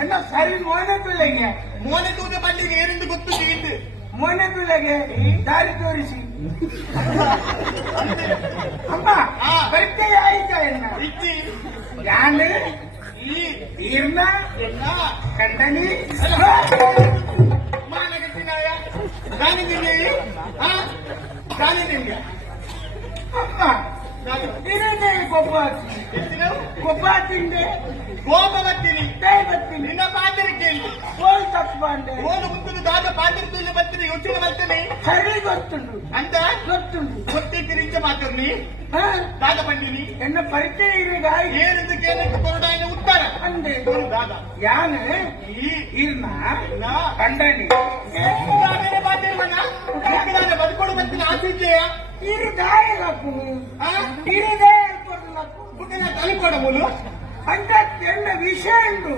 ಎಲ್ಲ ಸರಿ ಮೋನೆ ಪಿಳ್ಳೆಗೆ ಮೋನೆ ತೂದ ಬಂಡಿಗೆ ಏನೆಂದು ಗೊತ್ತು ಸಿಗಿದ್ದು ಮೋನೆ ಪಿಳ್ಳೆಗೆ ದಾರಿ ತೋರಿಸಿ ಅಮ್ಮ ಪರಿಚಯ ಆಯ್ತಾ ಎನ್ನ ಇಚ್ಚಿ ಯಾನು ಈ ತೀರ್ನ ಎನ್ನ ಕಂಡನಿ ಮಾನಗತ್ತಿನಾಯ ಗಾನಿ ತಿಂಡಿ ಗಾನಿ ತಿಂಡಿ ಅಮ್ಮ ತಿನ್ನೇ ಕೊಬ್ಬ ಕೊಬ್ಬ ತಿಂದೆ ಗೋಪ ಬರ್ತೀನಿ ಕೈ ಬರ್ತೀನಿ ನಿನ್ನ ಪಾತ್ರೆ ಕೇಳಿ ಹೋಲ್ ತಪ್ಪು ಬಂದೆ ಓದು ಮುಂದೆ ದಾದ ಪಾತ್ರೆ ಬರ್ತೀನಿ ಯೋಚನೆ ಮಾಡ್ತೀನಿ ಸರಿ ಗೊತ್ತುಂಟು ಅಂತ ಗೊತ್ತುಂಟು ಗೊತ್ತಿದ್ದ ಮಾತರ್ನಿ ದಾದ ಬಂದಿನಿ ಎನ್ನ ಪರಿಚಯ ಇರುಗ ಏನಿಂದ ಕೇಳಿದ ಕೊರಡಾಯಿನ ಉತ್ತರ ಅಂದೆ ದಾದ ಯಾನು ಈ ಇರ್ನ ಇನ್ನ ಕಂಡನಿ ಬದುಕೊಡು ಬರ್ತೀನಿ ಆಚೆಯ ಇರುದಾಯಲಪ್ಪು ಇರುದೇ ಕೊಡಲಪ್ಪು ತಲೆ ಕೊಡ ಮೂಲು ಅಂತ ಎನ್ನ ವಿಷಯ ಉಂಟು